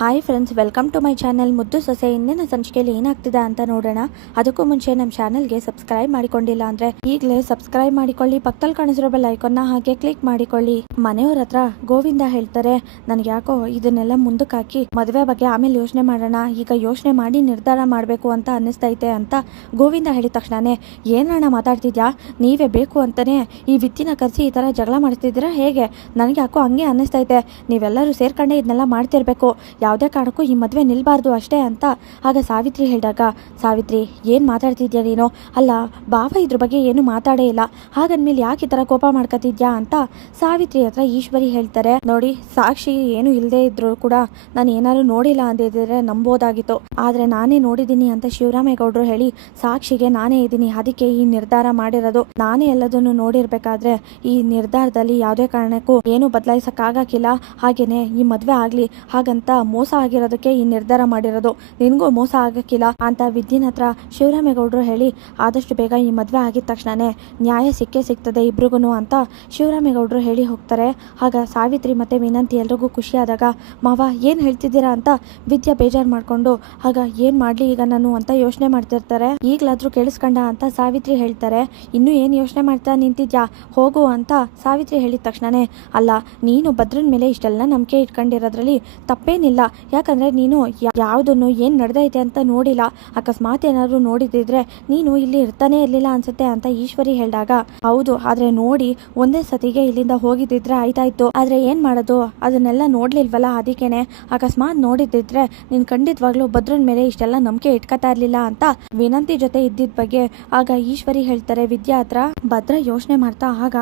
Hi friends, welcome to my channel. ಮುದ್ದು ಸೊಸೆ ಇಂದಿನ ಸಂಚಿಕೆಯಲ್ಲಿ ಏನಾಗ್ತಿದೆ ಅಂತ ನೋಡೋಣ. ಅದಕ್ಕೂ ಮುಂಚೆ ನಮ್ಮ ಚಾನಲ್ಗೆ ಸಬ್ಸ್ಕ್ರೈಬ್ ಮಾಡಿಕೊಂಡಿಲ್ಲ ಅಂದ್ರೆ ಈಗಲೇ ಸಬ್ಸ್ಕ್ರೈಬ್ ಮಾಡಿಕೊಳ್ಳಿ. ಪಕ್ಕದಲ್ಲಿ ಕಾಣಿಸಿರೋ ಬೆಲ್ ಐಕಾನ್ನ ಹಾಗೆ ಕ್ಲಿಕ್ ಮಾಡಿಕೊಳ್ಳಿ. ಮನೆಯವ್ರ ಹತ್ರ ಗೋವಿಂದ ಹೇಳ್ತಾರೆ, ನನಗೆ ಯಾಕೋ ಇದನ್ನೆಲ್ಲ ಮುಂದಕ್ಕೆ ಹಾಕಿ ಮದುವೆ ಬಗ್ಗೆ ಆಮೇಲೆ ಯೋಚನೆ ಮಾಡೋಣ, ಈಗ ಯೋಚನೆ ಮಾಡಿ ನಿರ್ಧಾರ ಮಾಡಬೇಕು ಅಂತ ಅನ್ನಿಸ್ತೈತೆ ಅಂತ ಗೋವಿಂದ ಹೇಳಿದ ತಕ್ಷಣನೇ, ಏನಣ್ಣ ಮಾತಾಡ್ತಿದ್ಯಾ, ನೀವೇ ಬೇಕು ಅಂತಾನೆ ಈ ವಿತ್ತಿನ ಕರೆಸಿ ಈ ಥರ ಜಗಳ ಮಾಡ್ತಿದ್ದೀರಾ ಹೇಗೆ? ನನಗೆ ಯಾಕೋ ಹಂಗೆ ಅನ್ನಿಸ್ತೈತೆ. ನೀವೆಲ್ಲರೂ ಸೇರ್ಕೊಂಡೆ ಇದನ್ನೆಲ್ಲ ಮಾಡ್ತಿರ್ಬೇಕು, ಯಾವುದೇ ಕಾರಣಕ್ಕೂ ಈ ಮದುವೆ ನಿಲ್ಬಾರ್ದು ಅಷ್ಟೇ ಅಂತ. ಆಗ ಸಾವಿತ್ರಿ ಹೇಳಿದಾಗ, ಸಾವಿತ್ರಿ ಏನು ಮಾತಾಡ್ತಿದ್ಯಾ ನೀನು? ಅಲ್ಲ ಬಾವ ಇದ್ರ ಬಗ್ಗೆ ಏನು ಮಾತಾಡೇ ಇಲ್ಲ, ಹಾಗಂದ್ಮೇಲೆ ಯಾಕೆ ಈ ಥರ ಕೋಪ ಮಾಡ್ಕೊತಿದ್ಯಾ ಅಂತ ಸಾವಿತ್ರಿ ಹತ್ರ ಈಶ್ವರಿ ಹೇಳ್ತಾರೆ. ನೋಡಿ, ಸಾಕ್ಷಿ ಏನು ಇಲ್ಲದೆ ಇದ್ರು ಕೂಡ ನಾನು ಏನಾದ್ರು ನೋಡಿಲ್ಲ ಅಂದಿದ್ರೆ ನಂಬೋದಾಗಿತ್ತು, ಆದರೆ ನಾನೇ ನೋಡಿದ್ದೀನಿ ಅಂತ ಶಿವರಾಮೇಗೌಡರು ಹೇಳಿ ಸಾಕ್ಷಿಗೆ ನಾನೇ ಇದ್ದೀನಿ, ಅದಕ್ಕೆ ಈ ನಿರ್ಧಾರ ಮಾಡಿರೋದು. ನಾನೇ ಎಲ್ಲದನ್ನು ನೋಡಿರ್ಬೇಕಾದ್ರೆ ಈ ನಿರ್ಧಾರದಲ್ಲಿ ಯಾವುದೇ ಕಾರಣಕ್ಕೂ ಏನು ಬದಲಾಯಿಸಕ್ಕಾಗಕ್ಕಿಲ್ಲ. ಹಾಗೇನೆ ಈ ಮದುವೆ ಆಗಲಿ ಹಾಗಂತ ಮೋಸ ಆಗಿರೋದಕ್ಕೆ ಈ ನಿರ್ಧಾರ ಮಾಡಿರೋದು, ನಿನಗೂ ಮೋಸ ಆಗಕ್ಕಿಲ್ಲ ಅಂತ ವಿದ್ಯೆನ ಹತ್ರ ಶಿವರಾಮೇಗೌಡರು ಹೇಳಿ ಆದಷ್ಟು ಬೇಗ ಈ ಮದುವೆ ಆಗಿದ ತಕ್ಷಣನೇ ನ್ಯಾಯ ಸಿಕ್ಕೇ ಸಿಗ್ತದೆ ಇಬ್ರಿಗೂ ಅಂತ ಶಿವರಾಮೇಗೌಡರು ಹೇಳಿ ಹೋಗ್ತಾರೆ. ಆಗ ಸಾವಿತ್ರಿ ಮತ್ತೆ ವಿನಂತಿ ಎಲ್ರಿಗೂ ಖುಷಿ ಆದಾಗ, ಮಾವ ಏನು ಹೇಳ್ತಿದ್ದೀರಾ ಅಂತ ವಿದ್ಯಾ ಬೇಜಾರು ಮಾಡ್ಕೊಂಡು, ಆಗ ಏನು ಮಾಡಲಿ ಈಗ ನಾನು ಅಂತ ಯೋಚನೆ ಮಾಡ್ತಿರ್ತಾರೆ. ಈಗಲಾದ್ರೂ ಕೇಳಿಸ್ಕೊಂಡ ಅಂತ ಸಾವಿತ್ರಿ ಹೇಳ್ತಾರೆ. ಇನ್ನೂ ಏನು ಯೋಚನೆ ಮಾಡ್ತಾ ನಿಂತಿದ್ಯಾ, ಹೋಗು ಅಂತ ಸಾವಿತ್ರಿ ಹೇಳಿದ ತಕ್ಷಣನೇ, ಅಲ್ಲ ನೀನು ಭದ್ರನ ಮೇಲೆ ಇಷ್ಟೆಲ್ಲ ನಂಬಿಕೆ ಇಟ್ಕೊಂಡಿರೋದ್ರಲ್ಲಿ ತಪ್ಪೇನಿಲ್ಲ, ಯಾಕಂದ್ರೆ ನೀನು ಯಾವುದನ್ನು ಏನು ನಡೆದೈತೆ ಅಂತ ನೋಡಿಲ್ಲ, ಅಕಸ್ಮಾತ್ ಏನಾದ್ರು ನೋಡಿದಿದ್ರೆ ನೀನು ಇಲ್ಲಿ ಇರ್ತಾನೆ ಇರ್ಲಿಲ್ಲ ಅನ್ಸುತ್ತೆ ಅಂತ ಈಶ್ವರಿ ಹೇಳಿದಾಗ, ಹೌದು ಆದ್ರೆ ನೋಡಿ ಒಂದೇ ಸತಿಗೆ ಇಲ್ಲಿಂದ ಹೋಗಿದ್ದಿದ್ರೆ ಆಯ್ತಾಯ್ತು, ಆದ್ರೆ ಏನ್ ಮಾಡೋದು ಅದನ್ನೆಲ್ಲ ನೋಡ್ಲಿಲ್ವಲ್ಲ, ಅದಕ್ಕೇನೆ ಅಕಸ್ಮಾತ್ ನೋಡಿದಿದ್ರೆ ನೀನ್ ಖಂಡಿತವಾಗ್ಲೂ ಭದ್ರನ್ ಮೇಲೆ ಇಷ್ಟೆಲ್ಲ ನಂಬಿಕೆ ಇಟ್ಕೊತಾ ಇರ್ಲಿಲ್ಲ ಅಂತ ವಿನಂತಿ ಜೊತೆ ಇದ್ದಿದ್ ಬಗ್ಗೆ ಆಗ ಈಶ್ವರಿ ಹೇಳ್ತಾರೆ ವಿದ್ಯಾ ಹತ್ರ. ಭದ್ರ ಯೋಚನೆ ಮಾಡ್ತಾ, ಆಗ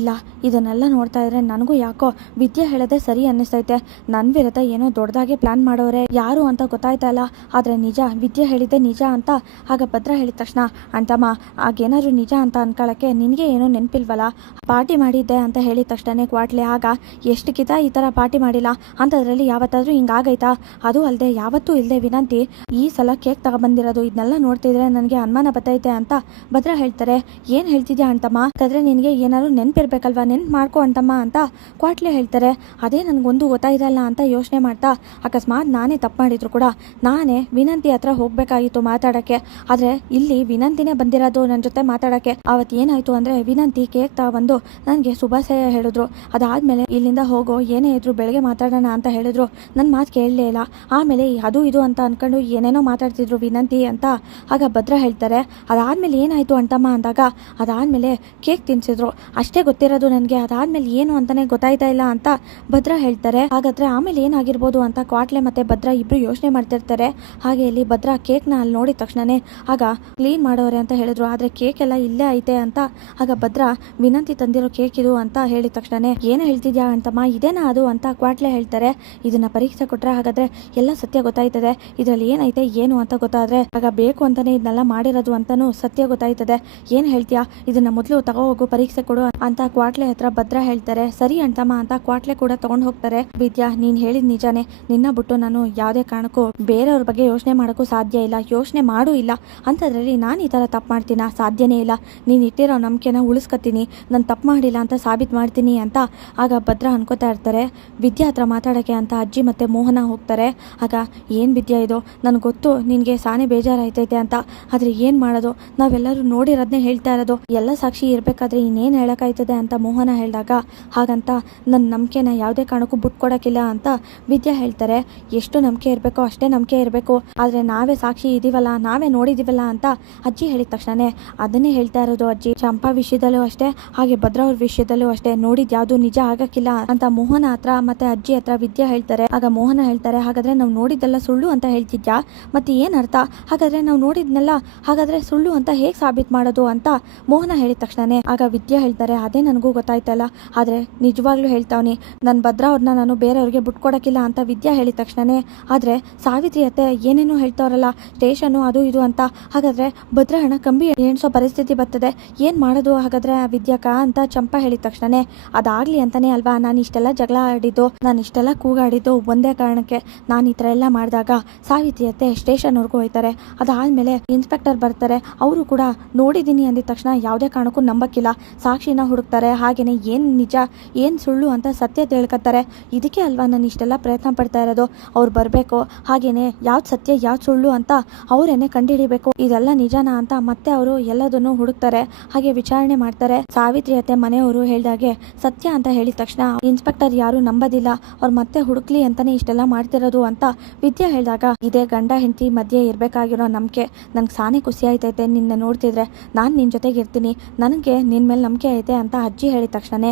ಇಲ್ಲ ಇದನ್ನೆಲ್ಲ ನೋಡ್ತಾ ಇದ್ರೆ ನನಗೂ ಯಾಕೋ ವಿದ್ಯಾ ಹೇಳದೆ ಸರಿ ಅನ್ನಿಸ್ತೈತೆ, ನನ್ ವಿರುದ್ಧ ಏನೋ ದೊಡ್ಡದಾಗಿ ಪ್ಲಾನ್ ಮಾಡೋರೆ ಯಾರು ಅಂತ ಗೊತ್ತಾಯ್ತಾ ಇಲ್ಲ, ಆದ್ರೆ ನಿಜ ವಿದ್ಯೆ ಹೇಳಿದ್ದೆ ನಿಜ ಅಂತ. ಆಗ ಭದ್ರ ಹೇಳಿದ ತಕ್ಷಣ, ಅಂತಮ್ಮ ಆಗೇನಾದ್ರು ನಿಜ ಅಂತ ಅನ್ಕೊಳಕ್ಕೆ ನಿನಗೆ ಏನೋ ನೆನಪಿಲ್ವಲ್ಲ, ಪಾರ್ಟಿ ಮಾಡಿದ್ದೆ ಅಂತ ಹೇಳಿದ ತಕ್ಷಣ ಕ್ವಾಟ್ಲೆ, ಆಗ ಎಷ್ಟು ಕಿತ ಈ ತರ ಪಾರ್ಟಿ ಮಾಡಿಲ್ಲ ಅಂತದ್ರಲ್ಲಿ ಯಾವತ್ತಾದ್ರೂ ಹಿಂಗಾಗೈತಾ? ಅದು ಅಲ್ಲದೆ ಯಾವತ್ತೂ ಇಲ್ಲದೆ ವಿನಂತಿ ಈ ಸಲ ಕೇಕ್ ತಗೊಬಂದಿರೋದು, ಇದನ್ನೆಲ್ಲ ನೋಡ್ತಿದ್ರೆ ನನಗೆ ಅನುಮಾನ ಬತ್ತೈತೆ ಅಂತ ಭದ್ರ ಹೇಳ್ತಾರೆ. ಏನ್ ಹೇಳ್ತಿದ್ಯಾ ಅಂತಮ್ಮ, ಯಾಕಂದ್ರೆ ನಿನಗೆ ಏನಾದ್ರು ನೆನ್ಪಿರ್ಬೇಕಲ್ವಾ, ನೆನ್ಪು ಮಾಡ್ಕೊ ಅಂತಮ್ಮ ಅಂತ ಕ್ವಾಟ್ಲೆ ಹೇಳ್ತಾರೆ. ಅದೇ ನನ್ಗೊಂದು ಗೊತ್ತಾಯ್ತಲ್ಲ ಅಂತ ಯೋಚನೆ ಮಾಡ್ತಾ, ಅಕಸ್ಮಾತ್ ನಾನೇ ತಪ್ಪು ಮಾಡಿದ್ರು ಕೂಡ ನಾನೇ ವಿನಂತಿ ಹತ್ರ ಹೋಗ್ಬೇಕಾಗಿತ್ತು ಮಾತಾಡಕ್ಕೆ, ಆದ್ರೆ ಇಲ್ಲಿ ವಿನಂತಿನೇ ಬಂದಿರೋದು ನನ್ನ ಜೊತೆ ಮಾತಾಡಕ್ಕೆ. ಅವತ್ತು ಏನಾಯ್ತು ಅಂದ್ರೆ ವಿನಂತಿ ಕೇಕ್ ತಗೊಂಡು ನನಗೆ ಶುಭಾಶಯ ಹೇಳಿದ್ರು, ಅದಾದ್ಮೇಲೆ ಇಲ್ಲಿಂದ ಹೋಗೋ ಏನೇ ಇದ್ರು ಬೆಳಗ್ಗೆ ಮಾತಾಡೋಣ ಅಂತ ಹೇಳಿದ್ರು, ನನ್ನ ಮಾತು ಕೇಳಲೇ ಇಲ್ಲ. ಆಮೇಲೆ ಅದು ಇದು ಅಂತ ಅನ್ಕೊಂಡು ಏನೇನೋ ಮಾತಾಡ್ತಿದ್ರು ವಿನಂತಿ ಅಂತ. ಆಗ ಭದ್ರ ಹೇಳ್ತಾರೆ, ಅದಾದ್ಮೇಲೆ ಏನಾಯ್ತು ಅಂತಮ್ಮ ಅಂದಾಗ, ಅದಾದ್ಮೇಲೆ ಕೇಕ್ ತಿನ್ಸಿದ್ರು ಅಷ್ಟೇ ಗೊತ್ತಿರೋದು ನನಗೆ, ಅದಾದ್ಮೇಲೆ ಏನು ಅಂತಾನೆ ಗೊತ್ತಾಯ್ತಾ ಇಲ್ಲ ಅಂತ ಭದ್ರ ಹೇಳ್ತಾರೆ. ಹಾಗಾದ್ರೆ ಆಮೇಲೆ ಏನಾಗಿರ್ಬೋದು ಅಂತ ಕ್ವಾಟ್ಲೆ ಮತ್ತೆ ಭದ್ರ ಇಬ್ರು ಯೋಚನೆ ಮಾಡ್ತಿರ್ತಾರೆ. ಹಾಗೆ ಇಲ್ಲಿ ಭದ್ರ ಕೇಕ್ನ ಅಲ್ಲಿ ನೋಡಿದ ತಕ್ಷಣನೇ, ಆಗ ಕ್ಲೀನ್ ಮಾಡೋರೆ ಅಂತ ಹೇಳಿದ್ರು, ಆದ್ರೆ ಕೇಕ್ ಎಲ್ಲ ಇಲ್ಲೇ ಐತೆ ಅಂತ. ಆಗ ಭದ್ರ ವಿನಂತಿ ತಂದಿರೋ ಕೇಕ್ ಇದು ಅಂತ ಹೇಳಿದ ತಕ್ಷಣನೇ, ಏನು ಹೇಳ್ತಿದ್ಯಾ ಅಂತಮ್ಮ, ಇದೇನಾ ಅದು ಅಂತ ಕ್ವಾಟ್ಲೆ ಹೇಳ್ತಾರೆ. ಇದನ್ನ ಪರೀಕ್ಷೆ ಕೊಟ್ರೆ ಹಾಗಾದ್ರೆ ಎಲ್ಲ ಸತ್ಯ ಗೊತ್ತಾಯ್ತದೆ, ಇದ್ರಲ್ಲಿ ಏನೈತೆ ಏನು ಅಂತ ಗೊತ್ತಾದ್ರೆ ಆಗ ಬೇಕು ಅಂತಾನೆ ಇದನ್ನೆಲ್ಲ ಮಾಡಿರೋದು ಅಂತಾನು ಸತ್ಯ ಗೊತ್ತಾಯ್ತದೆ. ಏನ್ ಹೇಳ್ತೀಯಾ, ಇದನ್ನ ಮೊದಲು ತಗೋ ಹೋಗು ಪರೀಕ್ಷೆ ಕೊಡು ಅಂತ ಕ್ವಾಟ್ಲೆ ಹತ್ರ ಭದ್ರ ಹೇಳ್ತಾರೆ. ಸರಿ ಅಂತಮ್ಮ ಅಂತ ಕ್ವಾಟ್ಲೆ ಕೂಡ ತಗೊಂಡ್ ಹೋಗ್ತಾರೆ. ವಿದ್ಯಾ, ನೀನ್ ಹೇಳಿದ್ ನಿಜಾನೇ, ನಿನ್ನ ಬಿಟ್ಟು ನಾನು ಯಾವುದೇ ಕಾರಣಕ್ಕೂ ಬೇರೆಯವ್ರ ಬಗ್ಗೆ ಯೋಚನೆ ಮಾಡೋಕ್ಕೂ ಸಾಧ್ಯ ಇಲ್ಲ, ಯೋಚನೆ ಮಾಡೂ ಇಲ್ಲ, ಅಂಥದ್ರಲ್ಲಿ ನಾನು ಈ ಥರ ತಪ್ಪು ಮಾಡ್ತೀನ, ಸಾಧ್ಯನೇ ಇಲ್ಲ. ನೀನು ಇಟ್ಟಿರೋ ನಂಬಿಕೆನ ಉಳಿಸ್ಕೊತೀನಿ, ನಾನು ತಪ್ಪು ಮಾಡಿಲ್ಲ ಅಂತ ಸಾಬೀತು ಮಾಡ್ತೀನಿ ಅಂತ ಆಗ ಭದ್ರ ಅನ್ಕೋತಾ ಇರ್ತಾರೆ. ವಿದ್ಯಾ ಹತ್ರ ಮಾತಾಡೋಕ್ಕೆ ಅಂತ ಅಜ್ಜಿ ಮತ್ತೆ ಮೋಹನ ಹೋಗ್ತಾರೆ. ಆಗ ಏನು ವಿದ್ಯಾ ಇದು, ನನಗೆ ಗೊತ್ತು ನಿನಗೆ ಸಾನೇ ಬೇಜಾರಾಯ್ತೈತೆ ಅಂತ, ಆದರೆ ಏನು ಮಾಡೋದು, ನಾವೆಲ್ಲರೂ ನೋಡಿರೋದನ್ನೇ ಹೇಳ್ತಾ ಇರೋದು, ಎಲ್ಲ ಸಾಕ್ಷಿ ಇರಬೇಕಾದ್ರೆ ಇನ್ನೇನು ಹೇಳೋಕ್ಕಾಯ್ತದೆ ಅಂತ ಮೋಹನ ಹೇಳಿದಾಗ, ಹಾಗಂತ ನನ್ನ ನಂಬಿಕೆನ ಯಾವುದೇ ಕಾರಣಕ್ಕೂ ಬಿಟ್ಕೊಡೋಕ್ಕಿಲ್ಲ ಅಂತ ವಿದ್ಯಾ ಹೇಳ್ತಾರೆ. ಎಷ್ಟು ನಂಬಿಕೆ ಇರಬೇಕೋ ಅಷ್ಟೇ ನಂಬಿಕೆ ಇರಬೇಕು, ಆದರೆ ನಾವೇ ಸಾಕ್ಷಿ ಇದೀವಲ್ಲ, ನಾವೇ ನೋಡಿದೀವಲ್ಲ ಅಂತ ಅಜ್ಜಿ ಹೇಳಿದ ತಕ್ಷಣನೇ, ಅದನ್ನೇ ಹೇಳ್ತಾ ಇರೋದು ಅಜ್ಜಿ, ಚಂಪಾ ವಿಷಯದಲ್ಲೂ ಅಷ್ಟೇ ಹಾಗೆ ಭದ್ರ ಅವ್ರ ವಿಷಯದಲ್ಲೂ ಅಷ್ಟೇ, ನೋಡಿದ್ ಯಾವುದು ನಿಜ ಆಗಕ್ಕಿಲ್ಲ ಅಂತ ಮೋಹನ ಹತ್ರ ಮತ್ತೆ ಅಜ್ಜಿ ಹತ್ರ ವಿದ್ಯಾ ಹೇಳ್ತಾರೆ. ಆಗ ಮೋಹನ ಹೇಳ್ತಾರೆ, ಹಾಗಾದ್ರೆ ನಾವು ನೋಡಿದ್ದೆಲ್ಲ ಸುಳ್ಳು ಅಂತ ಹೇಳ್ತಿದ್ಯಾ, ಮತ್ತೆ ಏನ್ ಅರ್ಥ, ಹಾಗಾದ್ರೆ ನಾವು ನೋಡಿದ್ನೆಲ್ಲ ಹಾಗಾದ್ರೆ ಸುಳ್ಳು ಅಂತ ಹೇಗೆ ಸಾಬೀತು ಮಾಡೋದು ಅಂತ ಮೋಹನ ಹೇಳಿದ ತಕ್ಷಣನೇ ಆಗ ವಿದ್ಯಾ ಹೇಳ್ತಾರೆ, ಅದೇ ನನಗೂ ಗೊತ್ತಾಯ್ತಲ್ಲ, ಆದ್ರೆ ನಿಜವಾಗ್ಲೂ ಹೇಳ್ತಾವ್ನಿ, ನನ್ನ ಭದ್ರ ಅವ್ರನ್ನ ನಾನು ಬೇರೆಯವ್ರಿಗೆ ಬಿಟ್ಕೊಡಕ್ಕಿಲ್ಲ ಅಂತ ವಿದ್ಯಾ ಹೇಳಿದ ತಕ್ಷಣನೇ, ಆದ್ರೆ ಸಾವಿತ್ರಿ ಅತ್ತೆ ಏನೇನೋ ಹೇಳ್ತಾವ್ರಲ್ಲ, ಸ್ಟೇಷನು ಅದು ಇದು ಅಂತ, ಹಾಗಾದ್ರೆ ಭದ್ರ ಹಣ ಕಂಬಿ ಎಣಿಸೋ ಪರಿಸ್ಥಿತಿ ಬರ್ತದೆ, ಏನ್ ಮಾಡೋದು ಹಾಗಾದ್ರೆ ವಿದ್ಯಾಕ ಅಂತ ಚಂಪಾ ಹೇಳಿದ ತಕ್ಷಣನೇ, ಅದಾಗ್ಲಿ ಅಂತಾನೆ ಅಲ್ವಾ ನಾನು ಇಷ್ಟೆಲ್ಲ ಜಗಳ ಆಡಿದ್ದು, ನಾನು ಇಷ್ಟೆಲ್ಲ ಕೂಗಾಡಿದ್ದು ಒಂದೇ ಕಾರಣಕ್ಕೆ, ನಾನು ಈ ಥರ ಎಲ್ಲ ಮಾಡಿದಾಗ ಸಾವಿತ್ರಿ ಅತ್ತೆ ಸ್ಟೇಷನ್ವರೆಗೂ ಹೋಯ್ತಾರೆ, ಅದಾದ್ಮೇಲೆ ಇನ್ಸ್ಪೆಕ್ಟರ್ ಬರ್ತಾರೆ, ಅವರು ಕೂಡ ನೋಡಿದ್ದೀನಿ ಅಂದಿದ ತಕ್ಷಣ ಯಾವುದೇ ಕಾರಣಕ್ಕೂ ನಂಬಕ್ಕಿಲ್ಲ, ಸಾಕ್ಷಿನ ಹುಡುಕ್ತಾರೆ, ಹಾಗೇನೆ ಏನ್ ನಿಜ ಏನ್ ಸುಳ್ಳು ಅಂತ ಸತ್ಯ ತಿಳ್ಕೊತಾರೆ, ಇದಕ್ಕೆ ಅಲ್ವಾ ನಾನು ಇಷ್ಟೆಲ್ಲ ಪ್ರಯತ್ನ ಪಡ್ತಾ ಇರೋದು. ಅವ್ರು ಬರಬೇಕು, ಹಾಗೇನೆ ಯಾವ್ದು ಸತ್ಯ ಯಾವ್ದು ಸುಳ್ಳು ಅಂತ ಅವರೇನೆ ಕಂಡುಹಿಡಿಬೇಕು. ಇದೆಲ್ಲ ನಿಜನಾ ಅಂತ ಮತ್ತೆ ಅವರು ಎಲ್ಲದನ್ನು ಹುಡುಕ್ತಾರೆ, ಹಾಗೆ ವಿಚಾರಣೆ ಮಾಡ್ತಾರೆ. ಸಾವಿತ್ರಿ ಅತ್ತೆ ಮನೆಯವರು ಹೇಳ್ದಾಗೆ ಸತ್ಯ ಅಂತ ಹೇಳಿದ ತಕ್ಷಣ ಇನ್ಸ್ಪೆಕ್ಟರ್ ಯಾರು ನಂಬೋದಿಲ್ಲ, ಅವ್ರು ಮತ್ತೆ ಹುಡುಕ್ಲಿ ಅಂತಾನೆ ಇಷ್ಟೆಲ್ಲ ಮಾಡ್ತಿರೋದು ಅಂತ ವಿದ್ಯಾ ಹೇಳಿದಾಗ, ಇದೇ ಗಂಡ ಹೆಂಡತಿ ಮಧ್ಯೆ ಇರಬೇಕಾಗಿರೋ ನಂಬಿಕೆ ನಂಗೆ ಸಾನೆ ಖುಷಿ ಆಯ್ತೈತೆ. ನಿನ್ನ ನೋಡ್ತಿದ್ರೆ ನಾನು ನಿನ್ನ ಜೊತೆಗೆ ಇರ್ತೀನಿ, ನನಗೆ ನಿನ್ನ ಮೇಲೆ ನಂಬಿಕೆ ಐತೆ ಅಂತ ಅಜ್ಜಿ ಹೇಳಿದ ತಕ್ಷಣ,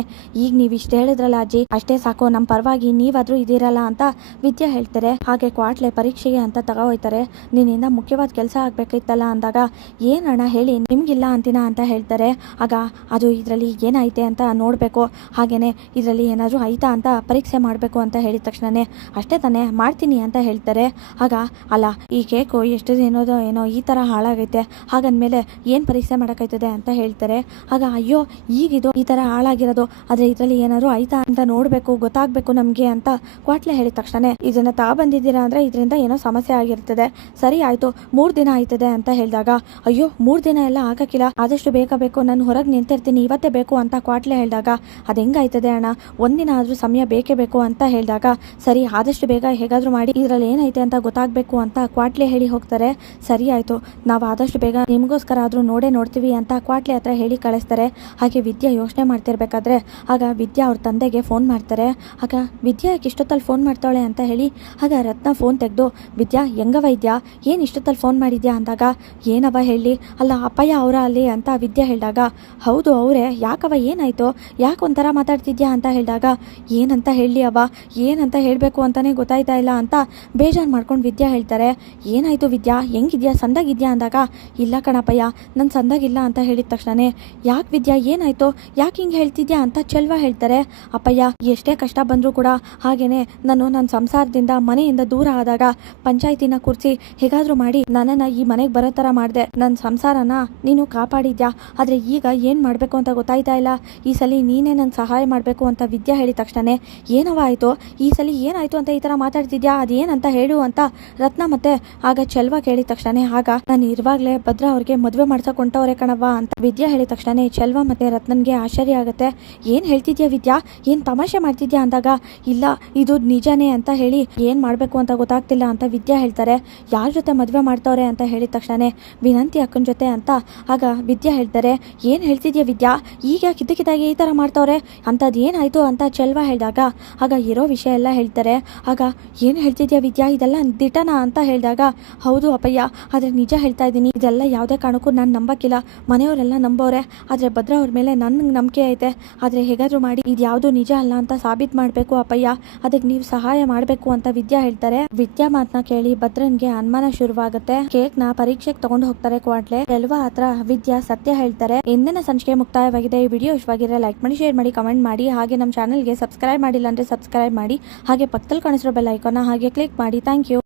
ಈಗ ನೀವು ಇಷ್ಟು ಹೇಳಿದ್ರಲ್ಲ ಅಜ್ಜಿ, ಅಷ್ಟೇ ಸಾಕು, ನಮ್ಮ ಪರವಾಗಿ ನೀವಾದ್ರೂ ಇದಿರಲ್ಲ ಅಂತ ವಿದ್ಯಾ ಹೇಳ್ತಾರೆ. ಹಾಗೆ ಕ್ವಾಟ್ಲೆ ಪರೀಕ್ಷೆಗೆ ಅಂತ ತಗೋಯ್ತಾರೆ. ನಿನ್ನಿಂದ ಮುಖ್ಯವಾದ ಕೆಲಸ ಆಗ್ಬೇಕಿತ್ತಲ್ಲ ಅಂದಾಗ, ಏನಣ್ಣ ಹೇಳಿ ನಿಮ್ಗಿಲ್ಲ ಅಂತಿನ ಅಂತ ಹೇಳ್ತಾರೆ. ಆಗ ಅದು ಇದರಲ್ಲಿ ಏನೈತೆ ಅಂತ ನೋಡಬೇಕು, ಹಾಗೇನೆ ಇದರಲ್ಲಿ ಏನಾದರೂ ಆಯ್ತಾ ಅಂತ ಪರೀಕ್ಷೆ ಮಾಡಬೇಕು ಅಂತ ಹೇಳಿದ ತಕ್ಷಣನೇ, ಅಷ್ಟೇ ತಾನೇ ಮಾಡ್ತೀನಿ ಅಂತ ಹೇಳ್ತಾರೆ. ಆಗ ಅಲ್ಲ, ಈ ಕೇಕು ಎಷ್ಟು ದಿನದೋ ಏನೋ ಈ ಥರ ಹಾಳಾಗೈತೆ, ಹಾಗಂದ್ಮೇಲೆ ಏನು ಪರೀಕ್ಷೆ ಮಾಡೋಕ್ಕಾಯ್ತದೆ ಅಂತ ಹೇಳ್ತಾರೆ. ಆಗ ಅಯ್ಯೋ ಈಗಿದು ಈ ಥರ ಹಾಳಾಗಿರೋದು, ಆದರೆ ಇದರಲ್ಲಿ ಏನಾದರೂ ಆಯ್ತಾ ಅಂತ ನೋಡಬೇಕು, ಗೊತ್ತಾಗಬೇಕು ನಮಗೆ ಅಂತ ಕ್ವಾಟ್ಲೆ ಹೇಳಿದ ತಕ್ಷಣ, ಇದನ್ನು ತಗೊಬಂದಿದ್ದೀರಾ ಅಂದರೆ ಇದರಿಂದ ಏನೋ ಸಮಸ್ಯೆ ಆಗಿರ್ತದೆ, ಸರಿ ಆಯಿತು 3 ದಿನ ಆಯ್ತದೆ ಅಂತ ಹೇಳಿದಾಗ, ಅಯ್ಯೋ 3 ದಿನ ಎಲ್ಲ ಆಗಕ್ಕಿಲ್ಲ, ಆದಷ್ಟು ಬೇಗ ಬೇಕು, ನಾನು ಹೊರಗೆ ನಿಂತಿರ್ತೀನಿ, ಇವತ್ತೇ ಬೇಕು ಅಂತ ಕ್ವಾಟ್ಲೆ ಹೇಳಿದಾಗ, ಅದು ಹೆಂಗಾಯ್ತದೆ ಅಣ್ಣ, ಒಂದಿನ ಆದರೂ ಸಮಯ ಬೇಕೇ ಬೇಕು ಅಂತ ಹೇಳಿದಾಗ, ಸರಿ ಆದಷ್ಟು ಬೇಗ ಹೇಗಾದರೂ ಮಾಡಿ ಇದರಲ್ಲಿ ಏನೈತೆ ಅಂತ ಗೊತ್ತಾಗಬೇಕು ಅಂತ ಕ್ವಾಟ್ಲೆ ಹೇಳಿ ಹೋಗ್ತಾರೆ. ಸರಿ ಆಯಿತು, ನಾವು ಆದಷ್ಟು ಬೇಗ ನಿಮಗೋಸ್ಕರ ಆದರೂ ನೋಡ್ತೀವಿ ಅಂತ ಕ್ವಾಟ್ಲೆ ಹತ್ರ ಹೇಳಿ ಕಳಿಸ್ತಾರೆ. ಹಾಗೆ ವಿದ್ಯಾ ಯೋಚನೆ ಮಾಡ್ತಿರ್ಬೇಕಾದ್ರೆ ಆಗ ವಿದ್ಯಾ ಅವ್ರ ತಂದೆಗೆ ಫೋನ್ ಮಾಡ್ತಾರೆ. ಆಗ ವಿದ್ಯಾ ಯಾಕೆ ಇಷ್ಟೊತ್ತಲ್ಲಿ ಫೋನ್ ಮಾಡ್ತಾಳೆ ಅಂತ ಹೇಳಿ ಆಗ ರತ್ನ ಫೋನ್ ತೆಗೆದು, ವಿದ್ಯಾ ಹೆಂಗವ ಇದ್ಯಾ, ಏನು ಇಷ್ಟೊತ್ತಲ್ಲಿ ಫೋನ್ ಮಾಡಿದ್ಯಾ ಅಂದಾಗ, ಏನವ ಹೇಳಿ, ಅಲ್ಲ ಅಪ್ಪಯ್ಯ ಅವರ ಅಲ್ಲಿ ಅಂತ ವಿದ್ಯಾ ಹೇಳಿದಾಗ, ಹೌದು ಅವರೇ, ಯಾಕವ ಏನಾಯಿತು, ಯಾಕೆ ಒಂಥರ ಮಾತಾಡ್ತಿದ್ಯಾ ಅಂತ ಹೇಳಿದಾಗ, ಏನಂತ ಹೇಳಲಿ ಅವ್ವ, ಏನಂತ ಹೇಳಬೇಕು ಅಂತಲೇ ಗೊತ್ತಾಯ್ತಾ ಇಲ್ಲ ಅಂತ ಬೇಜಾರು ಮಾಡ್ಕೊಂಡು ವಿದ್ಯಾ ಹೇಳ್ತಾರೆ. ಏನಾಯಿತು ವಿದ್ಯಾ, ಹೆಂಗಿದ್ಯಾ, ಸಂದಾಗಿದ್ಯಾ ಅಂದಾಗ, ಇಲ್ಲ ಕಣಪ್ಪಯ್ಯ ನಾನು ಸಂದಾಗಿಲ್ಲ ಅಂತ ಹೇಳಿದ ತಕ್ಷಣನೇ, ಯಾಕೆ ವಿದ್ಯಾ ಏನಾಯಿತು, ಯಾಕೆ ಹಿಂಗೆ ಹೇಳ್ತಿದ್ಯಾ ಅಂತ ಚೆಲ್ವ ಹೇಳ್ತಾರೆ. ಅಪ್ಪಯ್ಯ ಎಷ್ಟೇ ಕಷ್ಟ ಬಂದರೂ ಕೂಡ, ಹಾಗೇನೆ ನನ್ನ ಸಂಸಾರದಿಂದ ಮನೆಯಿಂದ ದೂರ ಆದಾಗ ಪಂಚಾಯತಿನ ಕೂರಿಸಿ ಹೇಗಾದರೂ ಮಾಡಿ ನನ್ನನ್ನು ಈ ಮನೆಗೆ ಬರೋ ಥರ ಮಾಡಿದೆ, ನನ್ನ ಸಂಸಾರನ ನೀನು ಕಾಪಾಡಿದ್ಯಾ, ಆದರೆ ಈಗ ಏನು ಮಾಡಬೇಕು ಅಂತ ಗೊತ್ತಾಯ್ತಾ ಇಲ್ಲ, ಈ ಸಲ ನೀನೇ ನಂಗೆ ಸಹಾಯ ಮಾಡಬೇಕು ಅಂತ ವಿದ್ಯಾ ಹೇಳಿದ ತಕ್ಷಣ, ಏನವ ಆಯಿತು, ಈ ಸಲ ಏನಾಯಿತು ಅಂತ ಈ ಥರ ಮಾತಾಡ್ತಿದ್ಯಾ, ಅದೇನಂತ ಹೇಳು ಅಂತ ರತ್ನ ಮತ್ತೆ ಆಗ ಚೆಲ್ವ ಕೇಳಿದ ತಕ್ಷಣ, ಆಗ ನಾನು ಇರುವಾಗಲೇ ಭದ್ರ ಅವ್ರಿಗೆ ಮದುವೆ ಮಾಡ್ಸಕೊಂಡವ್ರೆ ಕಣವ್ವ ಅಂತ ವಿದ್ಯಾ ಹೇಳಿದ ತಕ್ಷಣ ಚೆಲ್ವ ಮತ್ತೆ ರತ್ನನ್ಗೆ ಆಶ್ಚರ್ಯ ಆಗುತ್ತೆ. ಏನು ಹೇಳ್ತಿದ್ಯಾ ವಿದ್ಯಾ, ಏನು ತಮಾಷೆ ಮಾಡ್ತಿದ್ಯಾ ಅಂದಾಗ, ಇಲ್ಲ ಇದು ನಿಜನೇ ಅಂತ ಹೇಳಿ ಏನು ಮಾಡಬೇಕು ಅಂತ ಗೊತ್ತಾಗ್ತಿಲ್ಲ ಅಂತ ವಿದ್ಯಾ ಹೇಳ್ತಾರೆ. ಯಾರ ಜೊತೆ ಮದುವೆ ಮಾಡ್ತವ್ರೆ ಅಂತ ಹೇಳಿದ ತಕ್ಷಣ, ವಿನಂತಿ ಅಕ್ಕನ ಜೊತೆ ಅಂತ ಆಗ ವಿದ್ಯಾ ಹೇಳ್ತಾರೆ. ಏನು ಹೇಳ್ತಿದ್ಯಾ ವಿದ್ಯಾ, ಈಗ ಕಿದ್ದಕ್ಕಿದ್ದಾಗೆ ಈ ಥರ ಮಾಡ್ತವ್ರೆ, ಅಂಥದ್ದು ಏನಾಯಿತು ಅಂತ ಚೆಲ್ವ ಹೇಳಿದಾಗ ಆಗ ಇರೋ ವಿಷಯ ಎಲ್ಲ ಹೇಳ್ತಾರೆ. ಆಗ ಏನು ಹೇಳ್ತಿದ್ಯಾ ವಿದ್ಯಾ, ಇದೆಲ್ಲ ದಿಟನಾ ಅಂತ ಹೇಳಿದಾಗ, ಹೌದು ಅಪ್ಪಯ್ಯ, ಆದರೆ ನಿಜ ಹೇಳ್ತಾ ಇದ್ದೀನಿ, ಇದೆಲ್ಲ ಯಾವುದೇ ಕಾರಣಕ್ಕೂ ನಾನು ನಂಬಕ್ಕಿಲ್ಲ, ಮನೆಯವರೆಲ್ಲ ನಂಬೋರೆ, ಆದರೆ ಭದ್ರ ಅವ್ರ ಮೇಲೆ ನನಗೆ ನಂಬಿಕೆ ಐತೆ, ಆದರೆ ಹೇಗಾದರೂ ಮಾಡಿ ಇದು ಯಾವುದು ನಿಜ ಅಲ್ಲ ಅಂತ ಸಾಬೀತು ಮಾಡಬೇಕು ಅಪ್ಪಯ್ಯ, ಅದಕ್ಕೆ ನೀವು ಸಹಾಯ ಮಾಡಬೇಕು ಅಂತ ವಿದ್ಯಾ ಹೇಳ್ತಾರೆ. ವಿದ್ಯಾ ಮಾತನ್ನ ಕೇಳಿ ಭದ್ರನ್ಗೆ ಅನುಮಾನ ಶುರುವಾಗುತ್ತೆ. ಕೇಕ್ನ ಪರೀಕ್ಷೆಗೆ ತಗೊಂಡು ಹೋಗ್ತಾರೆ ಕ್ವಾಟ್ಲೆ. ಚೆಲ್ವ ಹತ್ರ ವಿದ್ಯಾ ಸತ್ಯ ಹೇಳ್ತಾರೆ. ಇಂದಿನ ಸಂಚಿಕೆ ಮುಕ್ತಾಯವಾಗಿದೆ. ಈ ವಿಡಿಯೋ ಇಷ್ಟವಾಗಿದ್ರೆ ಲೈಕ್ ಮಾಡಿ, ಶೇರ್ ಮಾಡಿ, ಕಮೆಂಟ್ ಮಾಡಿ, ಹಾಗೆ ನಮ್ಮ ಚಾನಲ್ಗೆ ಸಬ್ಸ್ಕ್ರೈಬ್ ಮಾಡಿಲ್ಲ ಅಂದರೆ ಸಬ್ಸ್ಕ್ರೈಬ್ ಮಾಡಿ, ಹಾಗೆ ಪಕ್ಕದಲ್ಲಿ ಕಾಣಿಸಿರೋ ಬೆಲ್ ಐಕಾನ್ ಹಾಗೆ ಕ್ಲಿಕ್ ಮಾಡಿ. Thank you.